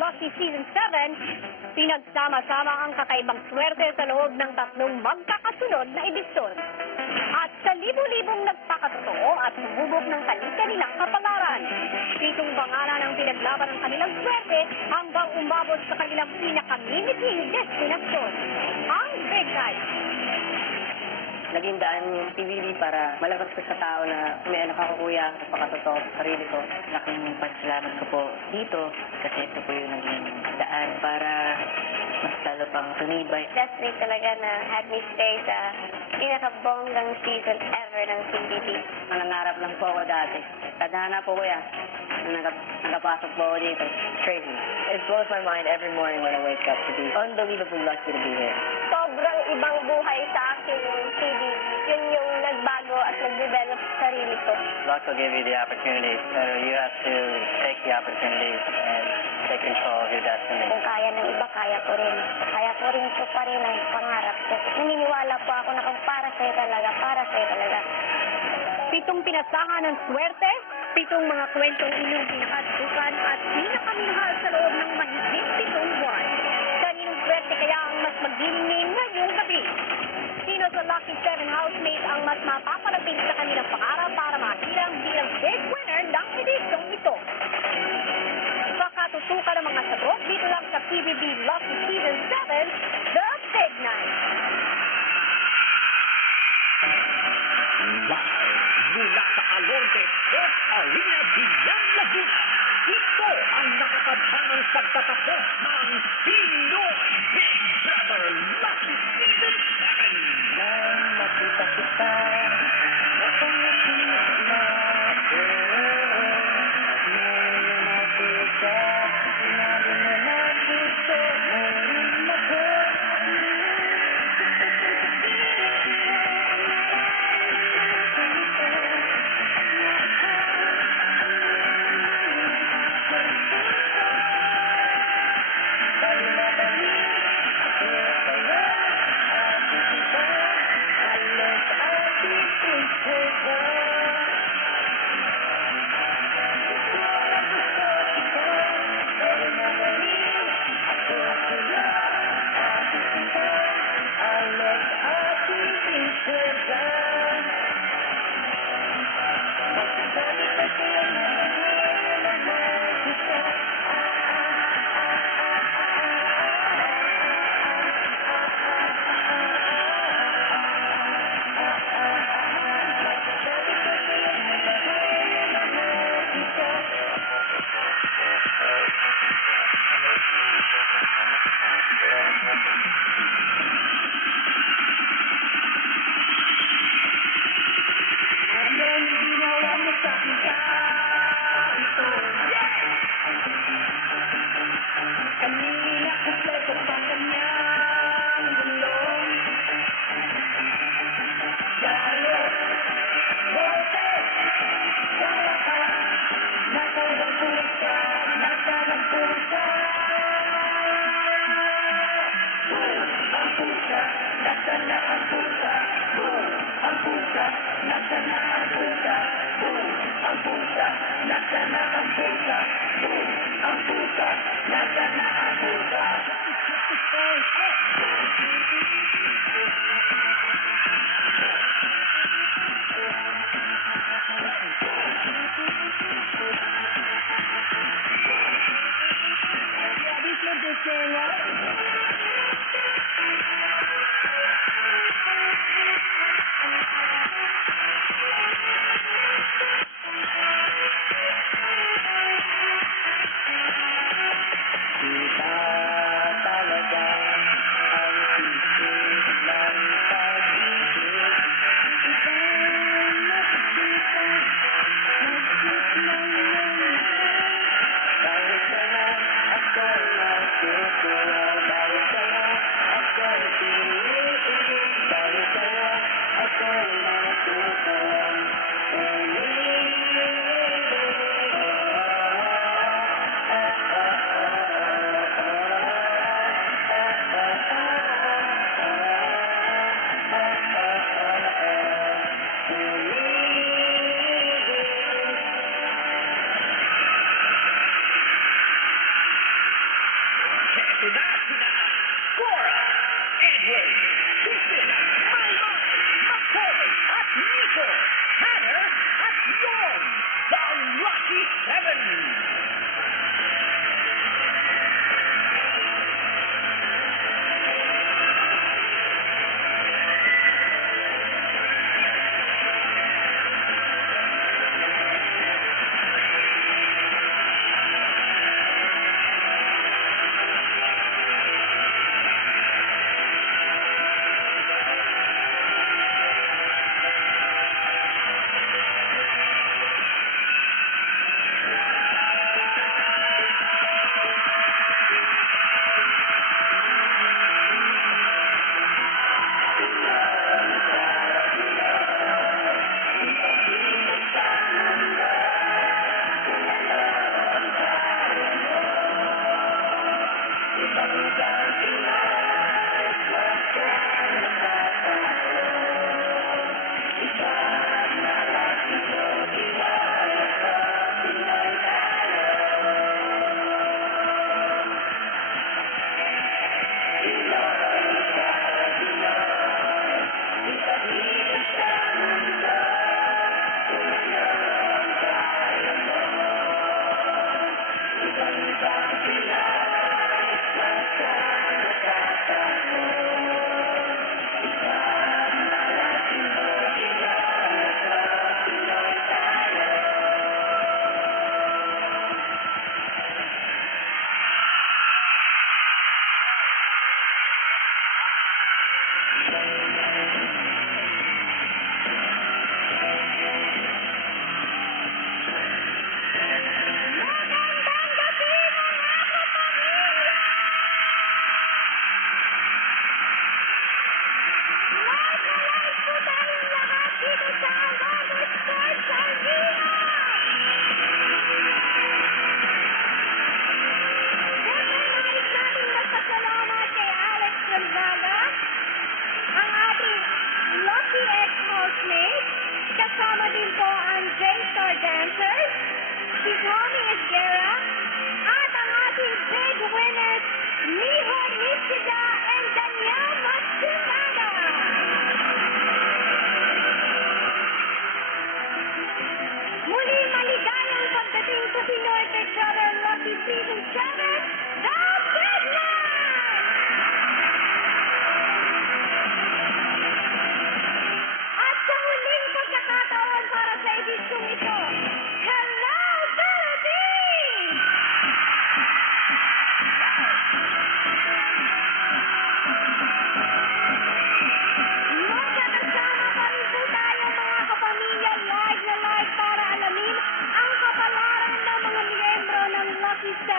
Lucky Season 7, pinagsama-sama ang kakaibang swerte sa loob ng tatlong magkakasunod na edisyon. At sa libo-libong nagpakatotoo at sumubok ng kanilang kapalaran. 7 bangalan ang pinaglaban ng kanilang swerte hanggang umabot sa kanilang pinakamimiting destinasyon, ang Big Night. Naging daan yung PBB para malabas ko sa tao na may anak ako, kuya, napakatotoo sa sarili ko. Laking pasalamat ko po dito kasi ito po yung naging daan para mas lalo pang tumibay. Best way talaga na had me stay sa pinakabonggang season ever ng PBB. Nangangarap lang po ako dati. Tadhana po, kuya, na nagapasok po ako dito. Crazy. It blows my mind every morning when I wake up to be unbelievably lucky to be here. Sobrang ibang buhay sa akin yung PBB. Yun yung nagbago at nag-develop sa sarili ko. Luck will give you the opportunity, but you have to take the opportunity and take control of your destiny. Kung kaya ng iba, kaya ko rin. Kaya ko rin ito pa rin ang pangarap ko. Naniniwala po ako na kung para sa'yo talaga, para sa'yo talaga. 7 pinasahan ng swerte, 7 mga kwentong inyong pinakatukan at pinakaminahal sa loob ng mahigit 7 buwan. Kaninong swerte kaya ang mas magdining ngayong gabi? Sino sa Lucky 7 housemate ang mas mapapalapit sa kanilang pangarap para mahilang bilang big winner ng edisyong ito? Baka tutukan ang mga sagot dito lang sa PBB Lucky Season 7, The Big Night. Mula sa Alonte Sports Arena, Bilang, Laguna. Ito ang nakakadhangang pagtatapos ng Pinoy Big Brother Lucky Season 7. Nang makita kita, napangapit natin. Ngayon nakita, sinabi mo na gusto mo rin ako. Lucky Season 7, The Big Night! At sa huling pagkakataon para sa edisyong ito, Hello, Philippines! Magkakasama pa rin po tayo mga kapamilya live na live para alamin ang kapalaran ng mga miyembro ng Lucky 7.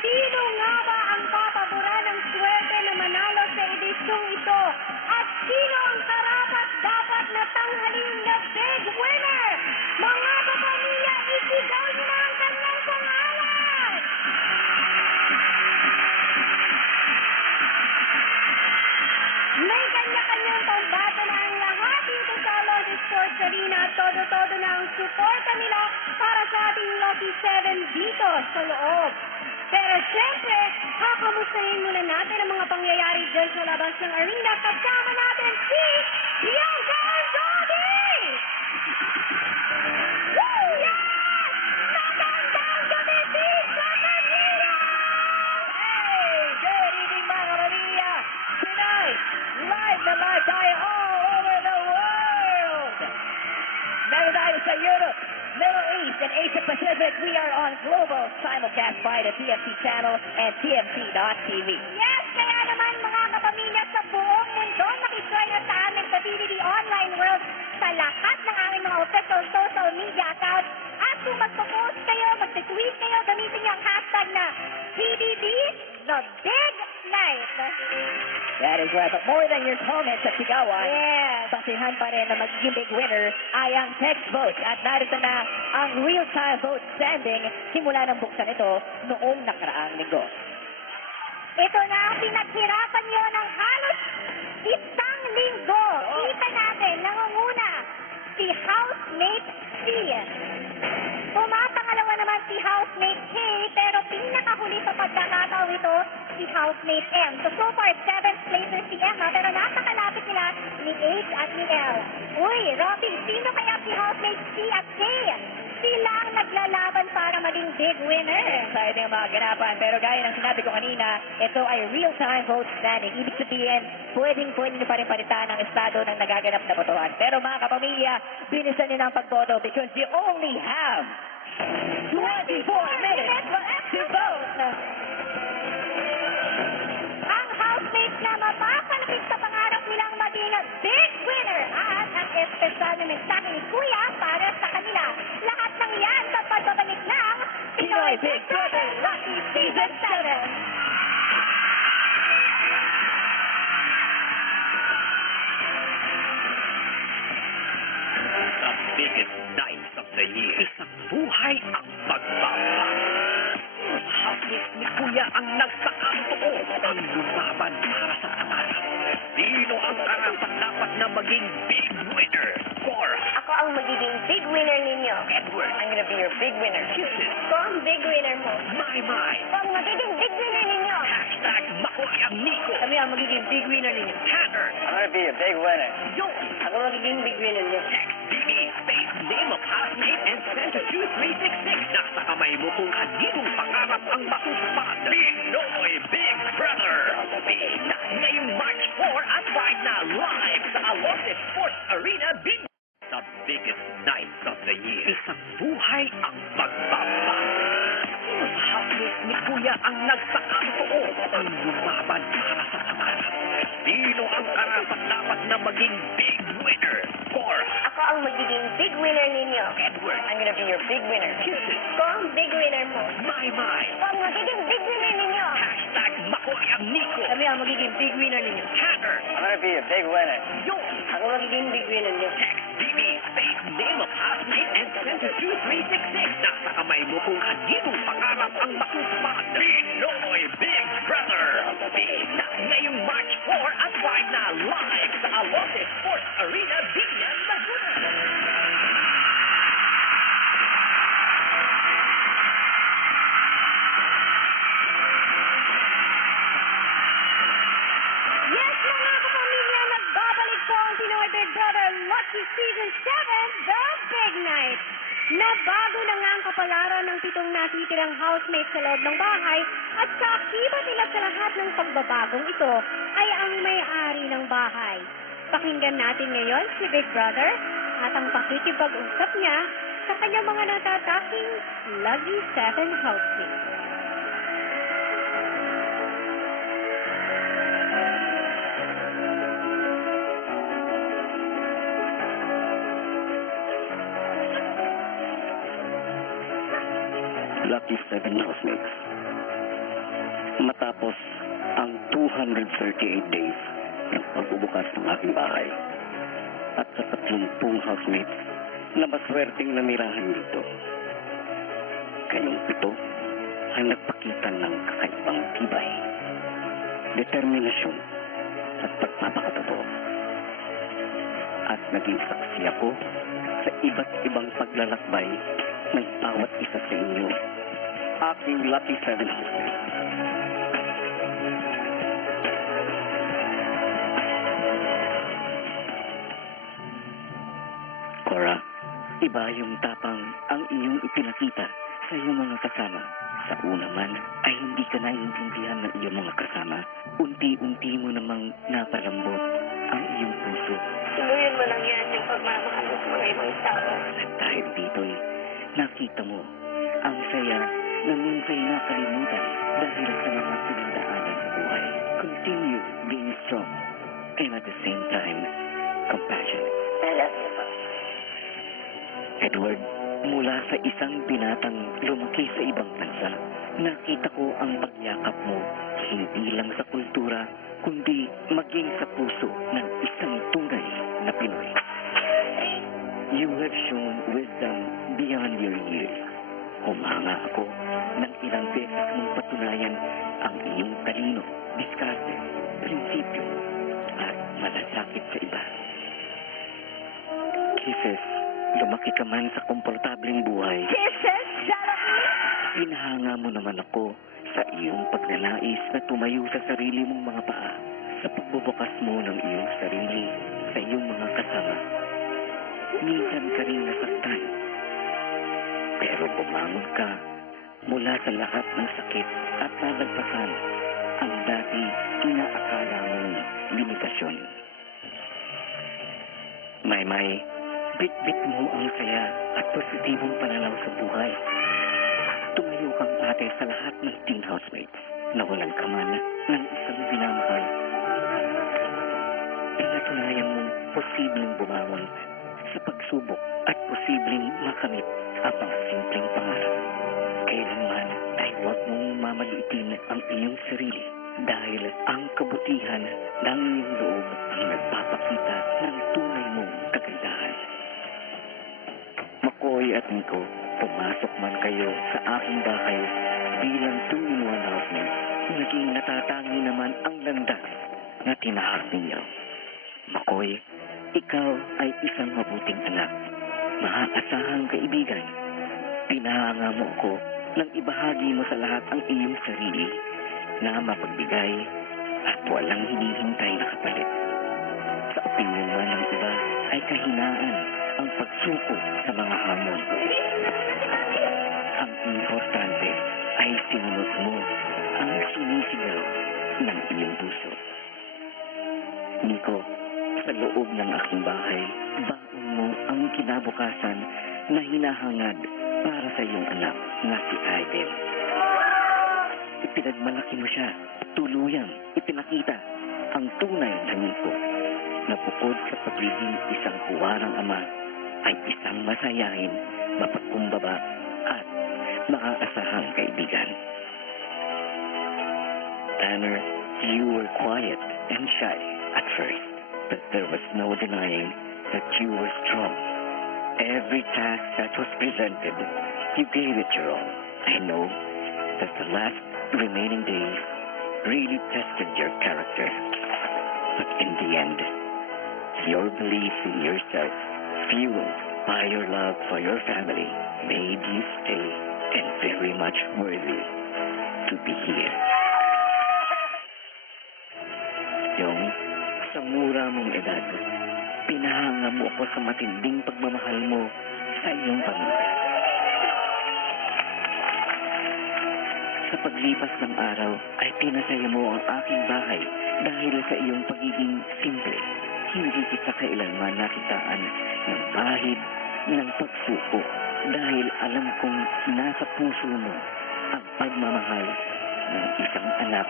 Sino nga ba ang papabura ng swerte na manalo sa edisyong ito? At sino ang karapat-dapat na tanghaling na big winner? Mga kapamilya, isigaw niyo na ang kanyang pangalan! May kanya-kanyang pambato na ang lahat dito sa Lodi Sports Arena at todo-todo na ang suporta nila para sa ating Lucky 7 dito sa loob. Pero siyempre, kakamustahin muna natin ang mga pangyayari dyan sa labas ng arena. Kasama natin si Bianca Andobi! Woo! Yes! Magandang gabi, Pizza Manila! Hey! Good evening, mga kapamilya! Tonight, live na live tayo all over the world! Meron tayo sa Europe, Middle East, and Asia Pacific. We are on global simulcast by the TMT channel and TMT.tv. Yes, kaya naman mga kapamilya sa buong mundo, nakijoin na sa amin sa TVD Online World sa lahat ng aming mga official social media accounts. At kung magpo-post kayo, magte-tweet kayo, gamitin niyo ang hashtag na TVD The Big Night. That is right. But more than your comments at Sigawan, basihan pa rin na magiging big winner ay ang text vote. At narito na ang real-time vote standing simula ng buksan ito noong nakaraang linggo. Ito na ang pinaghirapan nyo ng halos isang linggo. Kita natin, nangunguna si Housemate C. Pumapangalawa naman si Housemate K, pero pinakahuli sa pagkakataon ito si Housemate M. So far, 7th placer si Emma, pero napakalapit nila ni H at ni L. Uy, Robbie, sino kaya si Housemate C at K? Sila ang naglalaban para maging big winner. Exciting ang mga ganapan, pero gaya ng sinabi ko kanina, ito ay real-time vote standing. Ibig sabihin, pwede nyo pa rin palitan ang estado ng nagaganap na botohan. Pero mga kapamilya, bilisan nyo na ang pagboto because you only have 24 minutes to vote. Ang housemates na mapapalapit sa pangarap nilang maging big winner at ang espesyal na mensahe ni Kuya para sa kanila. Lahat ng yan sa pagbabalik ng Pinoy Big Brother Lucky Season 7. The biggest night of the year. Isang buhay ang pagbabago. Sa housemate ni Kuya ang nagpakatotoo ang lumaban para sa pangarap. Sino ang karapat-dapat na maging big winner? Cora, Ako ang magiging big winner ninyo. Edward, I'm gonna be your big winner. Kisses, Ako ang big winner mo. Maymay, Ako ang magiging big winner ninyo. hashtag Makoy ang Nico, Kami ang magiging big winner ninyo. Tanner, I'm going to be a big winner. Yon, Ako magiging big winner niyo. text BB, space, name of housemate, and send to 2366. Nasa kamay mo kung kaninong pangarap ang matutupad. Pinoy Big Brother. Pina, ngayong March 4 at 5 na live sa Alonte Sports Arena, Big. The biggest night of the year. Isang buhay ang pagbabago. Sino sa housemate ni Kuya ang nagpakatotoo ang lumaban para sa pangarap? Sino ang karapat-dapat na maging big winner? Cora, Ako ang magiging big winner ninyo. Edward, I'm gonna be your big winner. Kisses, Ako ang big winner mo. Maymay, Ako ang magiging big winner ninyo. hashtag Makoy ang Nico, Kami ang magiging big winner ninyo. Tanner, I'm going to be a big winner. Yon, Ako magiging big winner niyo. text BB, space, name of housemate, and send to 2366. Nasa kamay mo kung kaninong pangarap ang matutupad. Pinoy Big Brother. Pina, ngayong March 4 at 5 na live sa Alonte Sports Arena, Biñan, Laguna. Yes, mga kapamilya, nagbabalik po ang Pinoy Big Brother Lucky Season 7, The Big Night. Nabago na nga ang kapalaran ng 7 natitirang housemates sa loob ng bahay at kaakibat nila sa lahat ng pagbabagong ito ay ang may-ari ng bahay. Pakinggan natin ngayon si Big Brother at ang pakikipag-usap niya sa kanyang mga natataking Lucky 7 housemates. Lucky 7 housemates. Matapos ang 238 days ng pagbubukas ng aking bahay at sa 30 housemates na maswerteng nanirahan dito, kayong 7 ay nagpakita ng kakaibang tibay, determinasyon at pagpapakatotoo. At naging saksi ako sa iba't ibang paglalakbay ng bawat isa sa inyo, aking Lucky 7 housemates. Cora, iba yung tapang ang iyong ipinakita sa iyong mga kasama. Sa una man ay hindi ka naiintindihan ng iyong mga kasama. Unti-unti mo namang napalambot ang iyong puso. Tuluyan mo lang yan yung pagmamahal mo sa mga ibang tao. At dahil dito'y nakita mo ang saya na minsan nakalimutan dahil sa mga pinagdaanan sa buhay. Continue being strong and at the same time compassionate. I love you po. Edward, mula sa isang binatang lumaki sa ibang bansa, nakita ko ang pagyakap mo hindi lang sa kultura, kundi maging sa puso ng isang tunay na Pinoy. You have shown wisdom beyond your years. Humanga ako ng ilang beses mong patunayan ang iyong talino, diskarte, prinsipyo, at malasakit sa iba. Kisses, lumaki ka man sa komportableng buhay. Kisses, Jeremy! Pinahanga mo naman ako sa iyong pagnanais na tumayo sa sarili mong mga paa, sa pagbubukas mo ng iyong sarili sa iyong mga kasama. Minsan ka rin nasaktan, pero bumangon ka mula sa lahat ng sakit at nalagpasan ang dati inaakala mong limitasyon. Maymay, bit-bit mo ang saya at positibong pananaw sa buhay. Tumayo kang ate sa lahat ng teen housemates na walang kaman ng isang binamahal. Pinatunayan mong posibleng bumangon sa pagsubok at posibleng makamit ang mga simpleng pangarap. Kailanman ay huwag mong mamaliitin ang iyong sarili dahil ang kabutihan ng iyong loob ang nagpapakita ng tunay mong kagandahan. Makoy at Nico, pumasok man kayo sa aking bahay bilang 2-in-1 housemate, naging natatangi naman ang landas na tinahak ninyo. Makoy, ikaw ay isang mabuting anak, maaasahang kaibigan. Pinahanga mo ako nang ibahagi mo sa lahat ang iyong sarili na mapagbigay at walang hinihintay na kapalit. Sa opinyon man ng iba ay kahinaan ang pagsuko sa mga hamon. Ang importante ay sinunod mo ang sinisigaw ng iyong puso. Nico, sa loob ng aking bahay, baon mo ang kinabukasan na hinahangad para sa iyong anak na si Aiden. Ipinagmalaki mo siya, tuluyang ipinakita ang tunay na Nico na bukod sa pagiging isang huwarang ama ay isang masayahin, mapagkumbaba at maaasahang kaibigan. Tanner, you were quiet and shy at first, but there was no denying that you were strong. Every task that was presented, you gave it your all. I know that the last remaining days really tested your character. But in the end, your belief in yourself, fueled by your love for your family, made you stay and very much worthy to be here. Yung sa mura mong edad, pinahanga mo ako sa matinding pagmamahal mo sa iyong pamilya. Sa paglipas ng araw ay pinasaya mo ang aking bahay dahil sa iyong pagiging simple. Hindi kita kailanman nakitaan ng bahid ng pagsuko dahil alam kong nasa puso mo ang pagmamahal ng isang anak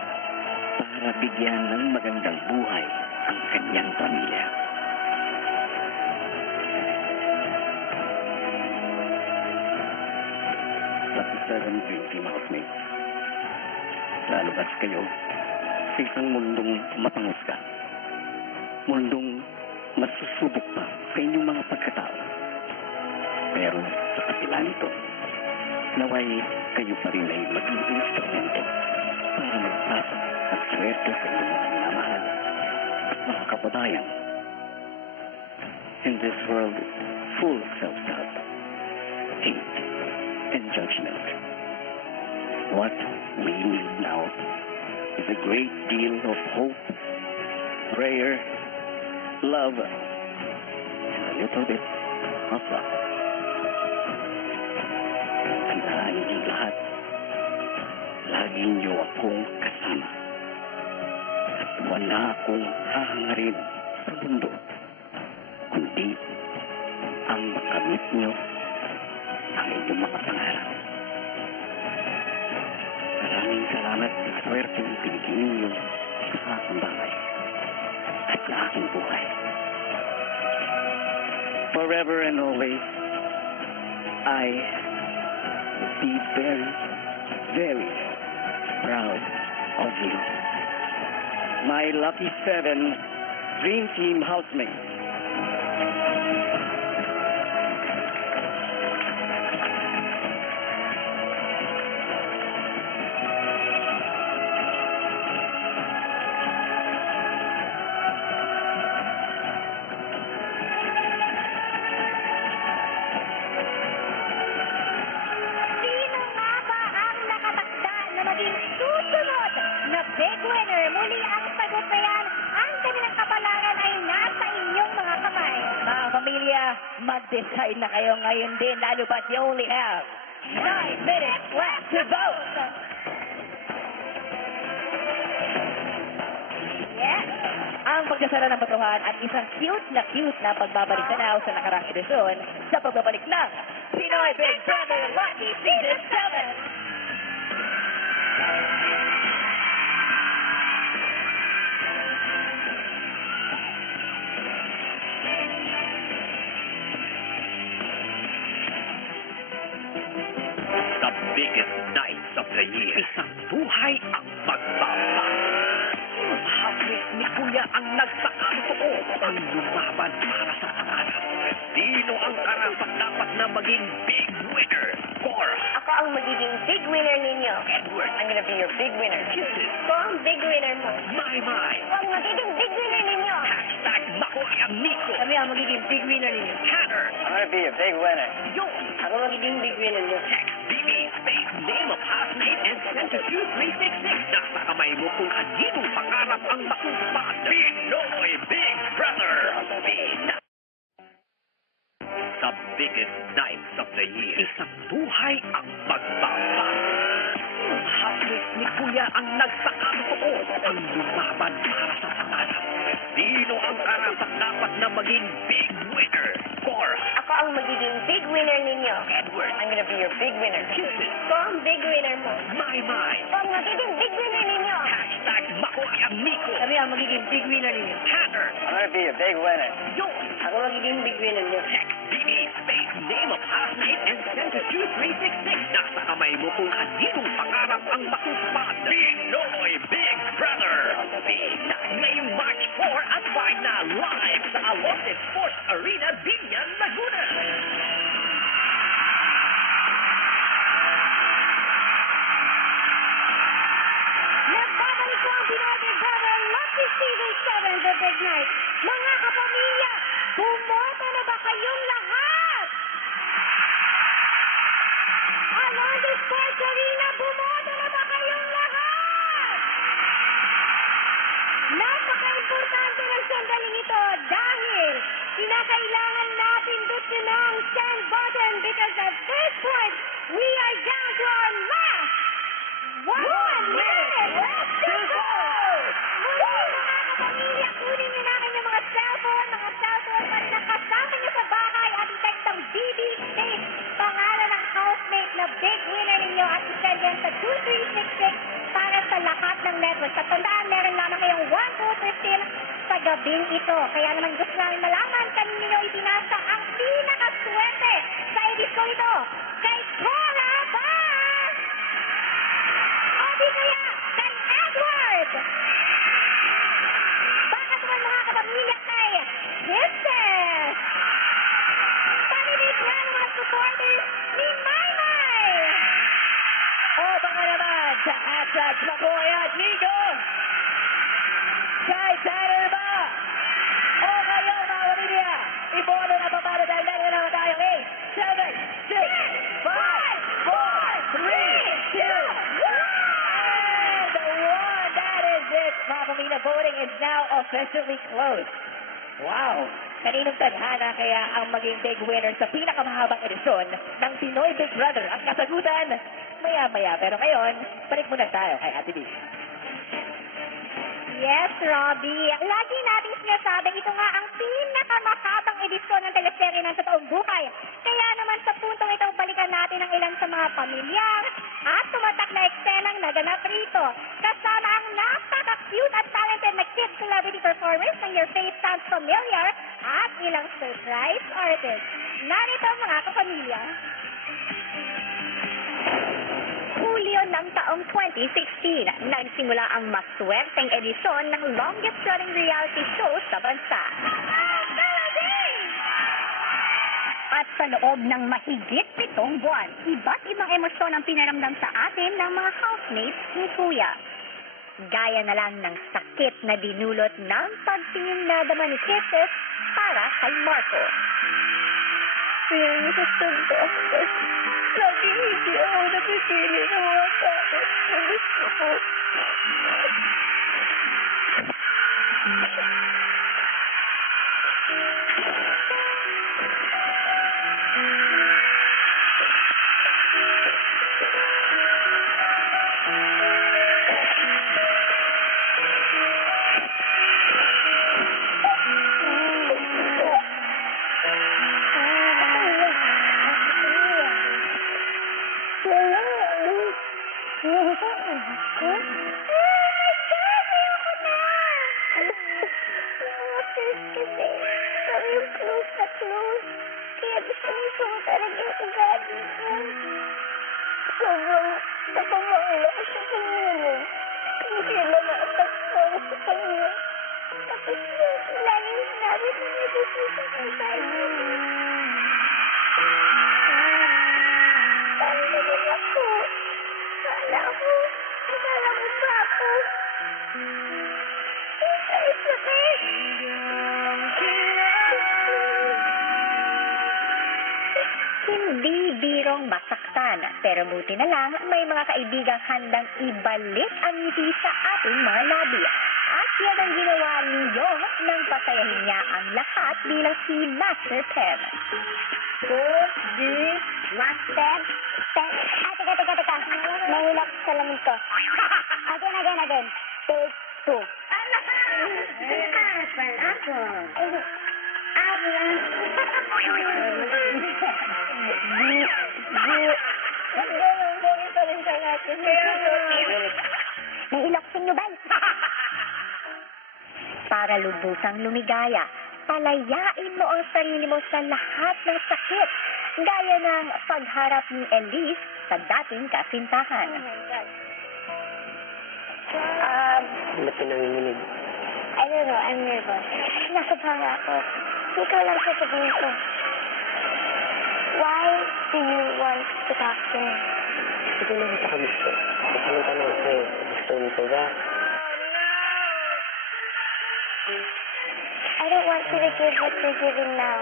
para bigyan ng magandang buhay ang kanyang pamilya. Lucky 7 Dream Team Housemates. Lalabas kayo sa isang mundong mapangusga. Mundong masusubok pa sa inyong mga pagkatao. Pero sa kabila nito, naway kayo pa rin ay maging instrumento para magpasok at swerte sa inyong mga minamahal at mga kababayan. In this world full of self-doubt, hate, and judgment, what we need now is a great deal of hope, prayer, love, and a little bit of luck. Tandaan niyo lahat, lagi niyo akong kasama. At wala akong hahangarin sa mundo, kundi ang makamit niyo ang inyong mga pangarap. Maraming salamat sa swerte ng pinigin niyo sa aking bahay at sa aking buhay. Forever and always, I will be very, very proud of you. My Lucky 7 Dream Team Housemates. Sino nga ba ang nakatakda na maging susunod na big winner? Muli ang sagot na yan. Ang kanilang kapalaran ay nasa inyong mga kamay. Mga pamilya, mag-decide na kayo ngayon din, lalo pat you only have 9 minutes left to vote. Yes. Ang pagkasara ng batuhan at isang cute na pagbabalik tanaw sa nakarang edisyon sa pagbabalik ng Pinoy Big Brother Lucky Season 7. The biggest nights of the year. Isang buhay ang pagbabago. Sino sa housemate ni Kuya ang nagpakatotoo ang lumaban para sa pangarap? Sino ang karapat-dapat na maging big winner? Cora, Ako ang magiging big winner ninyo. Edward, I'm gonna be your big winner. Kisses, Ako ang big winner mo. Maymay, Ako ang magiging big winner ninyo. hashtag Makoy Amico, Kami ang magiging big winner ninyo. Tanner, I'm going to be a big winner. Yon, Ako magiging big winner niyo. text BB space name of housemate and send to 2366. Nasa kamay mo kung kaninong pangarap ang matupad. Pinoy Big Brother. The biggest nights of the year. Isang buhay ang pagbabago. Sino sa housemate ni Kuya ang nagpakatotoo ang lumaban para sa pangarap? Sino ang karapat-dapat na maging big winner? Cora, Ako ang magiging big winner ninyo. Edward, I'm gonna be your big winner. Kisses, Ako ang big winner mo. Maymay, Ako ang magiging big winner ninyo. hashtag Makoy Amico, Kami ang magiging big winner ninyo. Tanner, I'm going to be a big winner. Yon, Ako magiging big winner niyo. text BB space name of housemate and send to 2366. Nasa kamay mo kung kaninong pangarap ang matupad. Pinoy Big Brother. Ngayong March 4 at 5 na live sa Alonte Sports Arena, Binyan, Laguna. Nagbabalik po ang Pinoy Big Brother Lucky Season 7 The Big Night. Mga kapamilya, bumoto na ba kayong lahat? Alonte Sports Arena, bumoto na ba kayong lahat? Napaka-importante ng sandaling ito dahil kinakailangan because at this point, we are down to our last 1 minute left to go! Muli, mga kapamilya, kunin niyo na yung mga cellphone pa rin ang kasama niyo sa bahay at i-text ang BB Space, pangalan ng housemate na big winner ninyo at i-send yan sa 2366 para sa lahat ng networks. At tandaan, meron lamang kayong 1 voter still sa gabing ito. Kaya naman gusto namin malaman kanino ipinasa ang pinakaswerte sa edisyon ito. Kay Cora ba? O di kaya kay Edward? Baka naman mga kapamilya kay Princess? Paninig nga ng mga supporters ni Maymay? O baka naman sa Asad, Makoy at Nico? Kay Tanner ba? O kayo mga kapamilya? Ibono na pa para dahil meron na naman tayo. 8, 7, 6, 5, 4, 3, 2, 1! The one, that is it. Mga kapamilya, voting is now officially closed. Wow! Kaninong tadhana kaya ang maging big winner sa pinakamahabang edisyon ng Pinoy Big Brother? Ang kasagutan, maya-maya. Pero ngayon, balik muna tayo kay Ate B. Yes, Robbie. Lagi nating sinasabing ito nga ang pinakamahabang edisyon ng teleserye ng totoong buhay. Kaya naman sa puntong ito, balikan natin ang ilan sa mga pamilyar at tumatak na eksenang naganap rito. Kasama ang napaka-cute at talented na kid celebrity performers ng Your Face Sounds Familiar at ilang surprise artists. Narito mga kapamilya. Hulyo ng taong 2016, nagsimula ang maswerteng edisyon ng longest-running reality show sa bansa. At sa loob ng mahigit 7 buwan, iba't ibang emosyon ang pinaramdam sa atin ng mga housemates ni Kuya. Gaya na lang ng sakit na dinulot ng pagtingin na dama ni Kisses para kay Marco. Kaya nasasanda ako kasi lagi hindi ako napipili ng mga tao na gusto ko. Hindi birong masaktan, pero buti na lang may mga kaibigang handang ibalik ang ngiti sa ating mga labi. At yan ang ginawa ni Yong nang pasayahin niya ang lahat bilang si Master Pem. Master Pem. Ay, teka. Mahulak sa lamig ko. Again. Take 2. May iloksin nyo ba? Para lubusang lumigaya, palayain mo ang sarili mo sa lahat ng sakit, gaya ng pagharap ni Elise sa dating kasintahan. Ba't ka nanginginig? I don't know, I'm nervous. Nakabanga ako. Ikaw lang sasabihin ko. Why do you want to talk to me? Hindi ko naman sa gusto. Gusto mo tanong sa'yo. Gusto mo ko ba? I don't want you to give what you're giving now.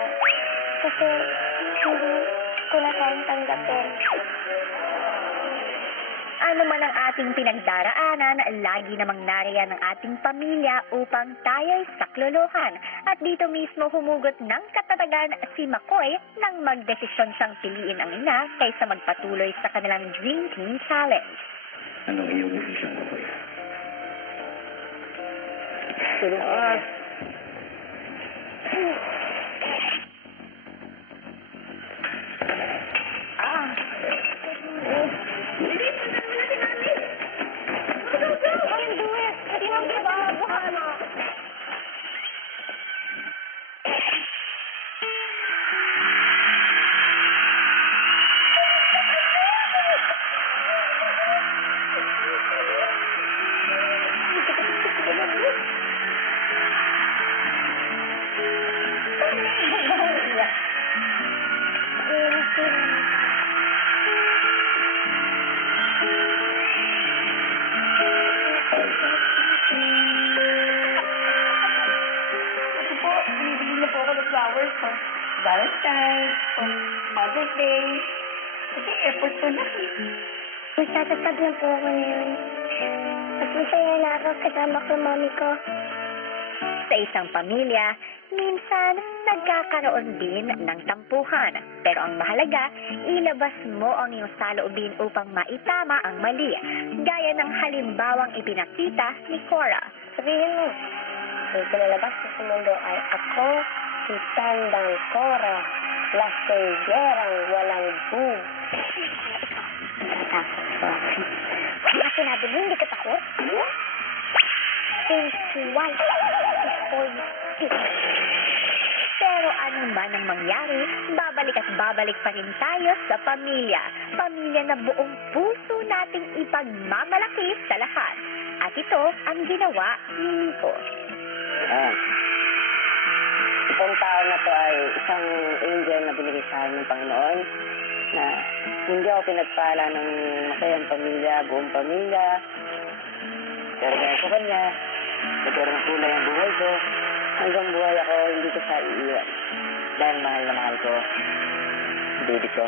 Kasi hindi ko na kayang tanggapin. Ano man ang ating pinagdaraanan, lagi namang nariyan ang ating pamilya upang tayo'y saklolohan. At dito mismo humugot ng katatagan si McCoy nang magdesisyon siyang piliin ang ina kaysa magpatuloy sa kanilang Dream Team Challenge. Anong iyong desisyon ko kuya? Flowers for Valentine's, for Mother's Day. Kasi effort ko na Magtatatag lang po ako ngayon. At masaya na ako kasama ko mami ko. Sa isang pamilya, minsan nagkakaroon din ng tampuhan. Pero ang mahalaga, ilabas mo ang iyong saloobin upang maitama ang mali. Gaya ng halimbawang ipinakita ni Cora. Sabihin mo, ang pinalabas ko sa mundo ay ako, si Tandang Cora, lasenggerang walang bug. Natakot ko. Kaya sinabi mo, hindi ka takot? Think twice before you speak. Pero ano man ang mangyari, babalik at babalik pa rin tayo sa pamilya. Pamilya na buong puso nating ipagmamalaki sa lahat. At ito ang ginawa ni Nico. Itong tao na to ay isang angel na binigay sa akin ng Panginoon na hindi ako pinagpala ng masayang pamilya, buong pamilya. Pero dahil sa kanya, nagkaroon ng kulay ang buhay ko. Hanggang buhay ako, hindi ko siya iiwan. Dahil mahal na mahal ko, baby ko.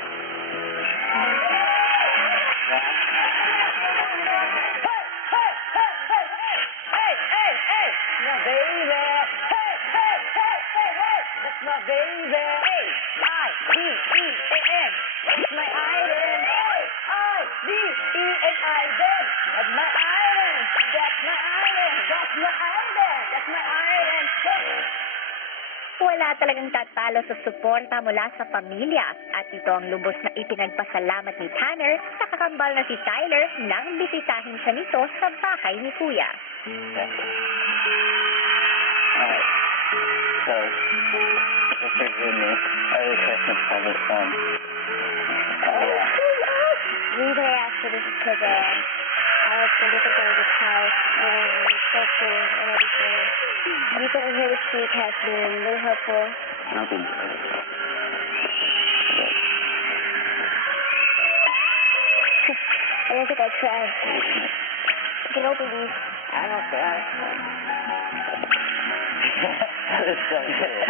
My baby! Hey, hey, hey, hey, hey! That's my baby! Hey, I-D-E-A-N! That's my island! Hey, I-D-E-N-I-D-E-N! That's my island! That's my island! That's my island! That's my island! Hey! Wala talagang tatalo sa suporta mula sa pamilya. At ito ang lubos na ipinagpasalamat ni Tanner sa kakambal na si Tyler nang bisitahin siya nito sa bahay ni Kuya. Alright. So, this is good news. Merry Christmas, Father, Son. Yeah. Reason I asked for this is because I was going to go to this house and social and everything. Everything here this week has been very helpful. Nothing. I don't think I'll try. You can open these. I don't care. That is so cool.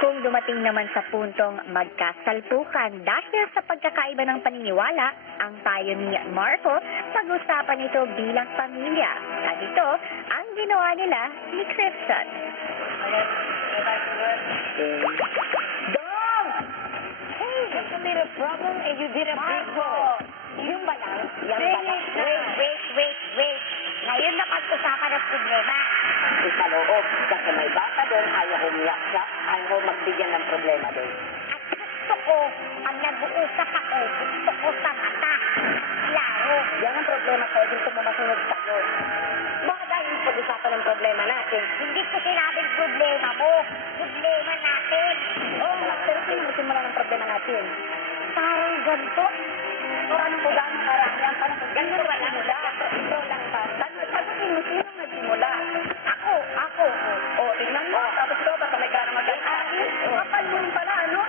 Kung dumating naman sa puntong magkasalpukan dahil sa pagkakaiba ng paniniwala, ang payo ni Marco, pag-usapan ito bilang pamilya. At ito ang ginawa nila ni Christian. Dong! Hey, that's a little problem and you did a big one. Yung ba lang? Yan ba lang? Wait. Ngayon na pag-usapan ng problema. Sa loob, kasi may bata doon, ayaw ko umiyak siya, ayaw ko magbigyan ng problema doon. At gusto ko, pag nag-uusap ako, gusto ko sa mata. Klaro. Yan ang problema sa'yo, gusto mo masunod sa'yo. Baka dahil pag-usapan ng problema natin. Hindi ko sinabing problema mo. Problema natin. Oo nga, pero sino magsimula ng problema natin? Parang ganito. O ano ko gano'ng karami ang parang ganito ba lang? Ikaw lang ba? Sino nagsimula? Ako. O, tingnan mo, tapos ikaw, baka may gano'ng mag-aari. Kapal mo rin pala, ano?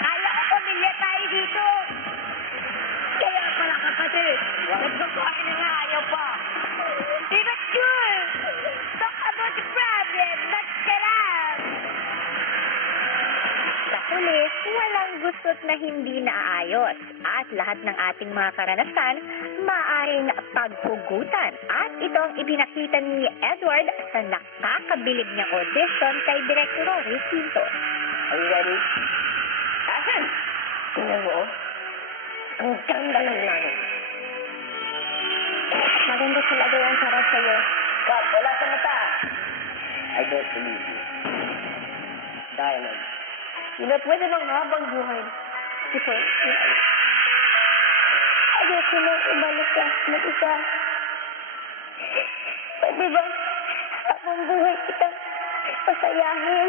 Kaya ko pamilya tayo dito. Kaya pala kapatid. Nagsusuhay na nga, ayaw pa. Di ba sure? Baka gastos na hindi naaayos at lahat ng ating mga karanasan maaaring paghugutan. At ito ang ipinakita ni Edward sa nakakabilib niyang audition kay Direk Rory Quinto. Are you ready? Action! Tingnan mo, oh. Ang ganda ng langit. Maganda talaga yan para sa'yo. Kap, wala sa mata. I don't believe you. Diamond. Di ba pwede bang habang buhay? Ito, ayoko nang umalik ka mag-isa. Pwede ba habang buhay kitang pasayahin?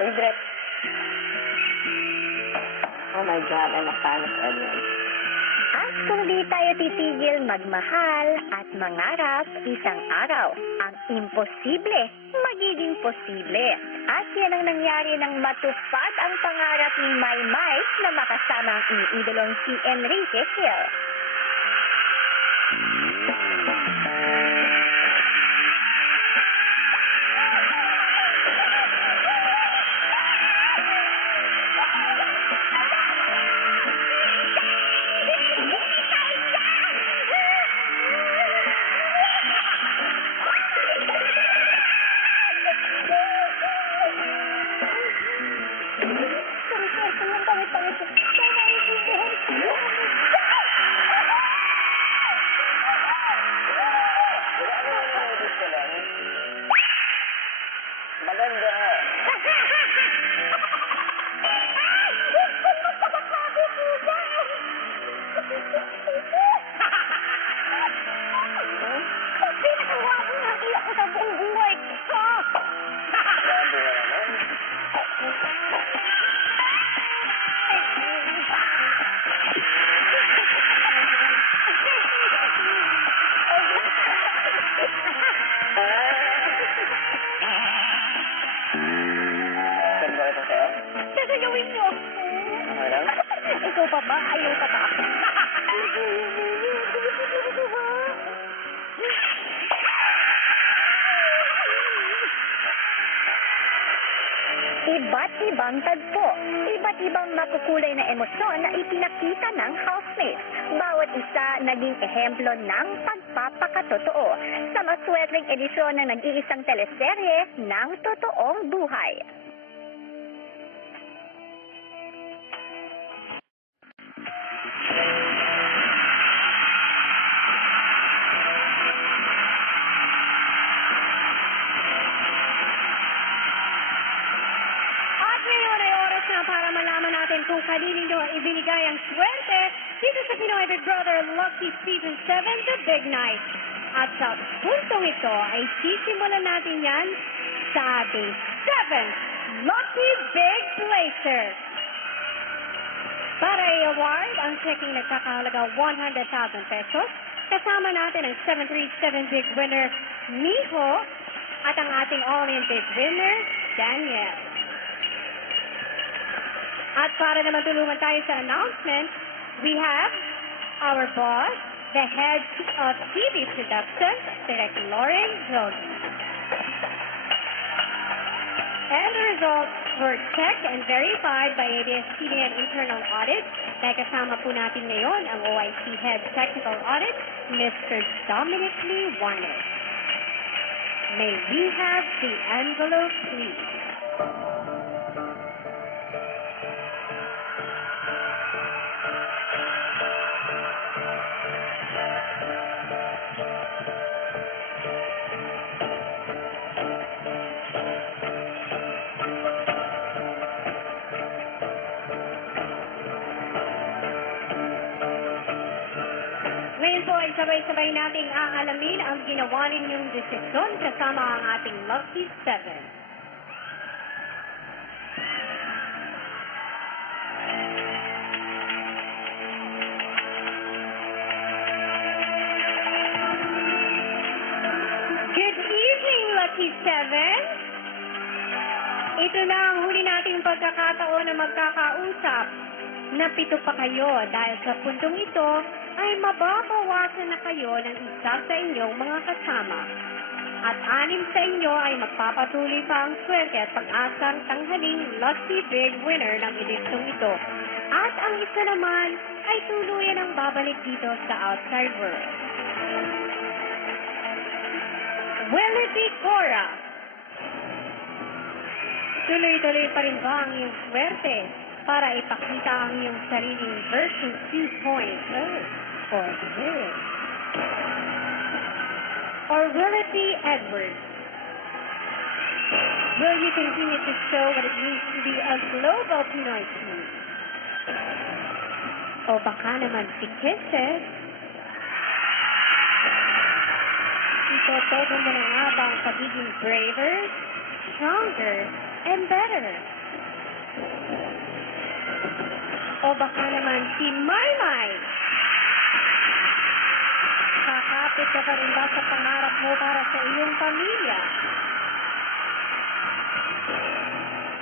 Hey, Direk. Oh my God, I'm a fan of Edward. At kung di tayo titigil magmahal at mangarap, isang araw, ang imposible magiging posible. At yan ang nangyari nang matupad ang pangarap ni Maymay na makasama ang iniidolong si Enrique Hill. Maganda. Grabe na naman. Saan ba ito sa'yo? Gagawin niyo. Okay lang? Ikaw pa ba? Ayaw ka ba? Iba't ibang tagpo, iba't ibang makukulay na emosyon na ipinakita ng housemates. Bawat isa naging ehemplo ng pagpapakatotoo sa maswerteng edisyon ng nag-iisang teleserye ng totoong buhay. At ngayon ay oras na para malaman natin kung kanino ibinigay ang swerte dito sa Pinoy Big Brother Lucky Season 7, The Big Night. At sa puntong ito ay sisimulan natin yan sa ating 7th Lucky Big Placer. Para i-award ang checking nagkakahalaga 100,000 pesos, kasama natin ang 737 Big Winner, Miho, at ang ating All-In Big Winner, Daniel. At para naman tulungan tayo sa announcement, we have our boss, the head of TV production, Direk Lauren Jogi. And the results were checked and verified by ABS-CBN Internal Audit. Dahil kasama po natin ngayon ang OIC Head Technical Audit, Mr. Dominic Lee Warner. May we have the envelope, please? Ngayon po ay sabay-sabay nating aalamin ang ginawa ninyong desisyon kasama ang ating Lucky 7. Good evening, Lucky 7. Ito na ang huli nating pagkakataon na magkakausap. Napito pa kayo dahil sa puntong ito ay mababawasan na kayo ng isa sa inyong mga kasama. At 6 sa inyo ay magpapatuloy pa ang swerte at pag-asang tanghaling Lucky Big winner ng edisyong ito. At ang isa naman ay tuluyan ang babalik dito sa outside world. Will it be Cora? Tuloy-tuloy pa rin ba ang iyong swerte para ipakita ang iyong sariling version 2.0 or this? Or will it be Edward? Will you continue to show what it means to be a global Pinoy team? O baka naman si Kisses? Itotodo mo na nga ba ang pagiging braver, stronger, and better? O baka naman si Maymay? Kakapit ka pa rin ba sa pangarap mo para sa iyong pamilya?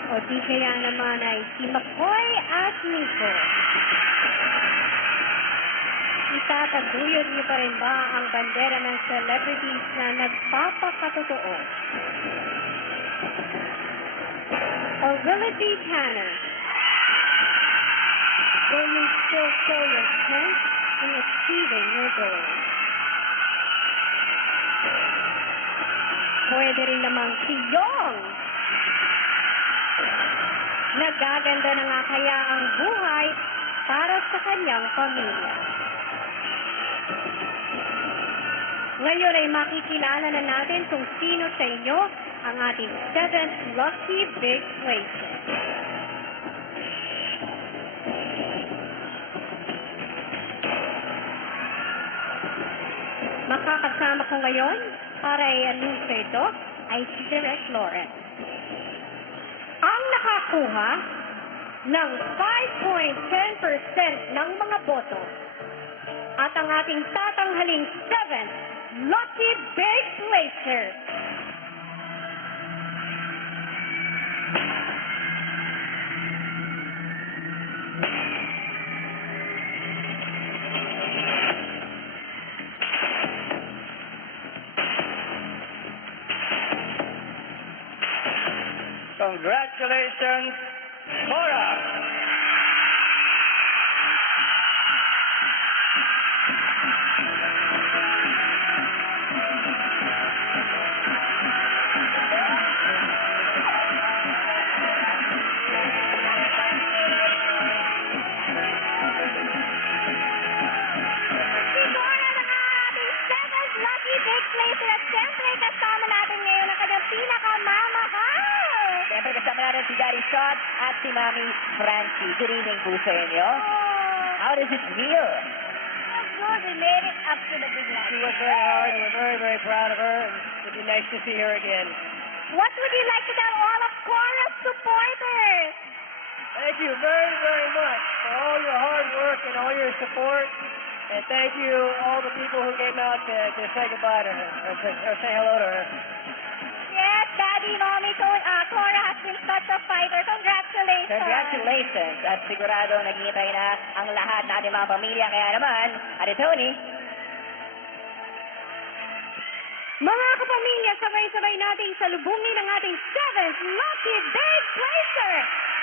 O di kaya naman ay si McCoy at Nico? Itataguyod niyo pa rin ba ang bandera ng celebrities na nagpapakatotoo? Or will it be Tanner? Will you still show your strength in achieving your goals? Pwede rin namang si Yong. Nagaganda na nga kaya ang buhay para sa kanyang pamilya. Ngayon ay makikilala na natin kung sino sa inyo ang ating 7th Lucky Big Placer. Makakasama ko ngayon para i-anunsyo ito ay si Direk Lawrence. Ang nakakuha ng 5.10% ng mga boto at ang ating tatanghaling 7th Lucky Big Placer. Congratulations, Cora! Si Cora na nga ating 7th Lucky Big Placer at siyempre kasama natin ngayon ang kanyang pinakamamahal. Siyempre kasama natin si Daddy Shot at si Mami Francie. Good evening po sa inyo. How does it feel? Good, we made it up to the big night. She worked very hard, and we're very, very proud of her. And it'd be nice to see her again. What would you like to tell all of Cora's supporters? Thank you very, very much for all your hard work and all your support. And thank you all the people who came out to say goodbye to her, or say hello to her. Yes, Daddy, Mommy, Cora has been such a fighter. Congratulations. Congratulations. At sigurado naghihintay na ang lahat ng ating mga pamilya. Kaya naman, Ate Tony, Mga kapamilya, sabay-sabay nating salubungin ang ating 7th Lucky Big Placer,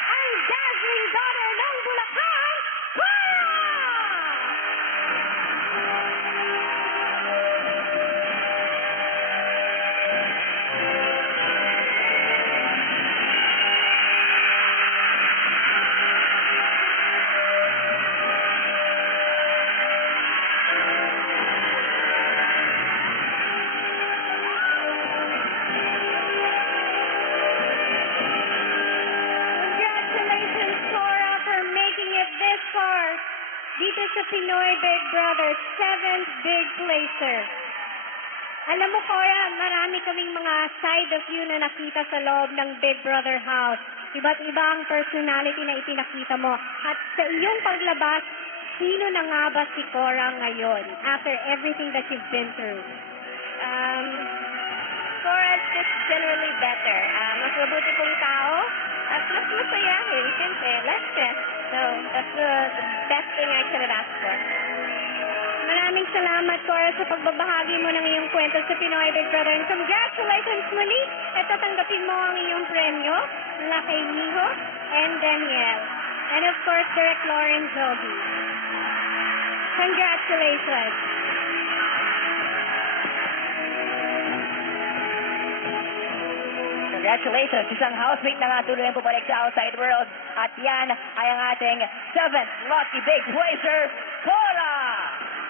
ang dazzling daughter ng Bulacan, Cora! Congratulations, Cora, for making it this far. Dito sa Pinoy Big Brother, 7th Big Placer. Alam mo, Cora, marami kaming mga side of you na nakita sa loob ng Big Brother house. Iba't iba ang personality na ipinakita mo. At sa iyong paglabas, sino na nga ba si Cora ngayon after everything that you've been through? Cora's just generally better. Mas mabuti pong tao at mas masayahin. Siyempre, less stress. So, that's the best thing I could have asked for. Maraming salamat, Cora, sa pagbabahagi mo ng iyong kwento sa Pinoy Big Brother. And congratulations muli at tatanggapin mo ang iyong premyo mula kay Miho and Danielle. And of course, Direk Lauren Joby. Congratulations. Congratulations! Isang housemate na nga tuloy ang bumalik sa outside world. At yan ay ang ating 7th Lucky Big Placer, Cora!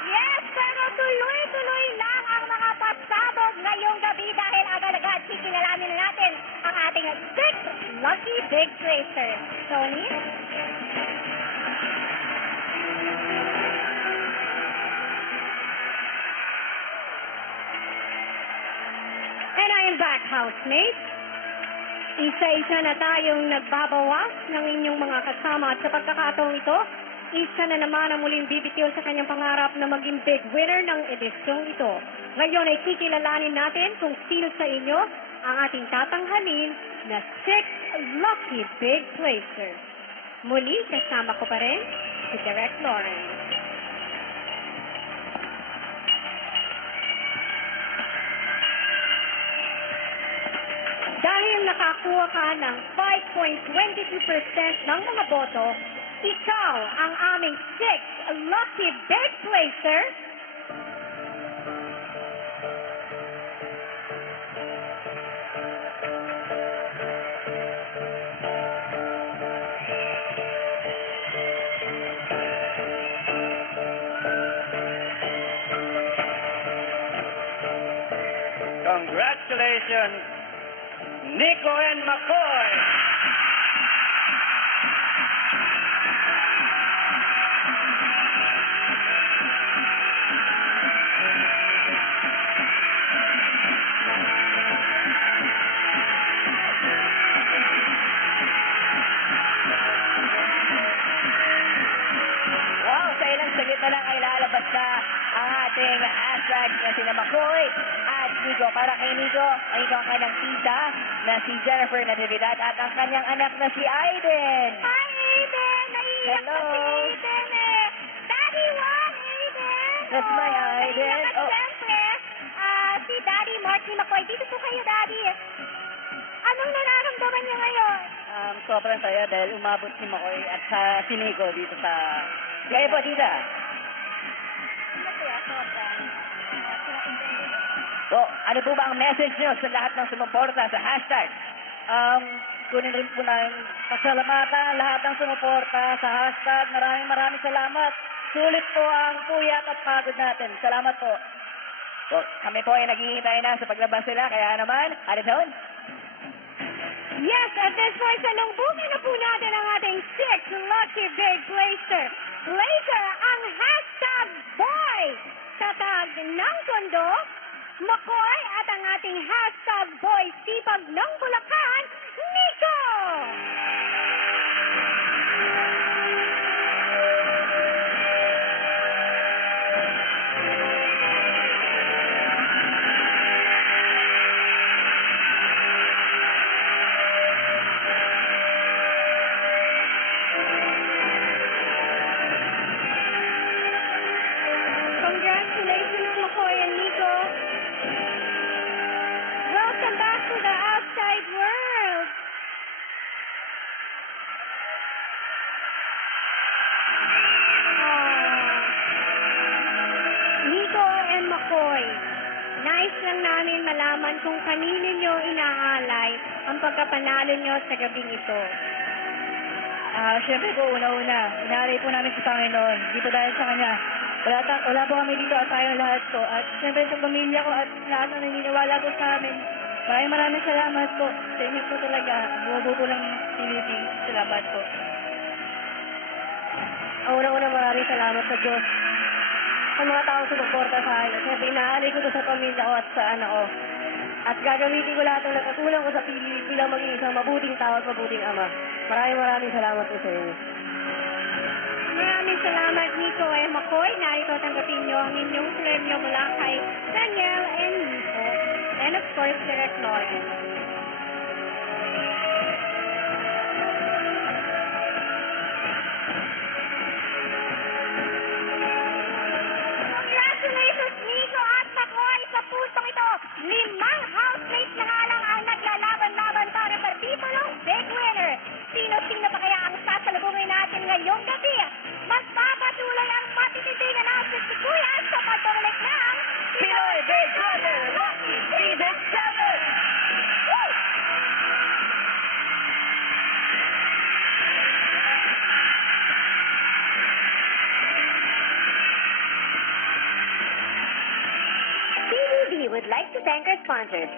Yes, pero tuloy-tuloy lang ang mga pasabog ngayong gabi dahil agad-agad kikinalamin natin ang ating 6th Lucky Big Placer. Tony? And I am back, housemates. Isa-isa na tayong nagbabawas ng inyong mga kasama at sa pagkakataong ito, isa na naman ang muling bibitiw sa kanyang pangarap na maging big winner ng edisyong ito. Ngayon ay kikilalanin natin kung sino sa inyo ang ating tatanghalin na 6th Lucky Big Placer. Muli, kasama ko pa rin si Direk Lauren. Dahil nakakuha ka ng 5.22% ng mga boto, ikaw ang aming 6th Lucky Big Placer. Congratulations, Nico and McCoy. Wow, sa ilang saglit na lang ay lalabas na ang ating hashtag na sina McCoy at Nico. Para kay Nico, ay ito ang kanyang tita na si Jennifer Natividad at ang kanyang anak na si Aiden. Hi, Aiden! Naiiyak Hello. na si Aiden eh. Daddy, what, Aiden? That's my Aiden. At Oh. siyempre, si Daddy Marky McCoy. Dito po kayo, Daddy. Anong nararamdaman niyo ngayon? Sobrang saya dahil umabot si McCoy at si Nico dito sa... Kayo po, tita. Masaya, sobrang. So, ano po ba ang message nyo sa lahat ng sumuporta sa hashtag? Kunin rin po ng pasalamatan lahat ng sumuporta sa hashtag. Maraming salamat. Sulit po ang puyat at pagod natin. Salamat po. So, kami po ay naghihintay na sa paglabas nila. Kaya naman, Alison? Yes, at this point, salubungin na po natin ang ating 6th Lucky Big Placer. Later, ang hashtag boy sa tag ng Tondo, McCoy at ang ating hashtag boy sipag ng Bulacan, Nico! Congratulations, McCoy and Nico. Welcome back to the outside world. Nico and McCoy, nais lang namin malaman kung kanino nyo inaalay ang pagkapanalo nyo sa gabing ito. Siyempre po, una-una, inaalay po namin sa Panginoon. Dito dahil sa Kanya. Wala po kami dito at tayong lahat po. At siyempre sa pamilya ko at lahat na naniniwala po sa amin. Maraming salamat po. Sa inyo po talaga. Buo po lang PBB. Salamat po. Una-una maraming salamat sa Diyos. Sa mga taong sumuporta sa akin. Siyempre, inaalay ko to sa pamilya ko at sa anak ko. At gagamitin ko lahat ng nakatulong ko sa PBB bilang maging isang mabuting tao at mabuting ama. Maraming salamat po sa inyo. Maraming salamat, Nico and McCoy. Narito tanggapin niyo ang inyong premyo mula kay Danielle and Nico. And of course, Direk Lauren. Congratulations! would like to thank our sponsors,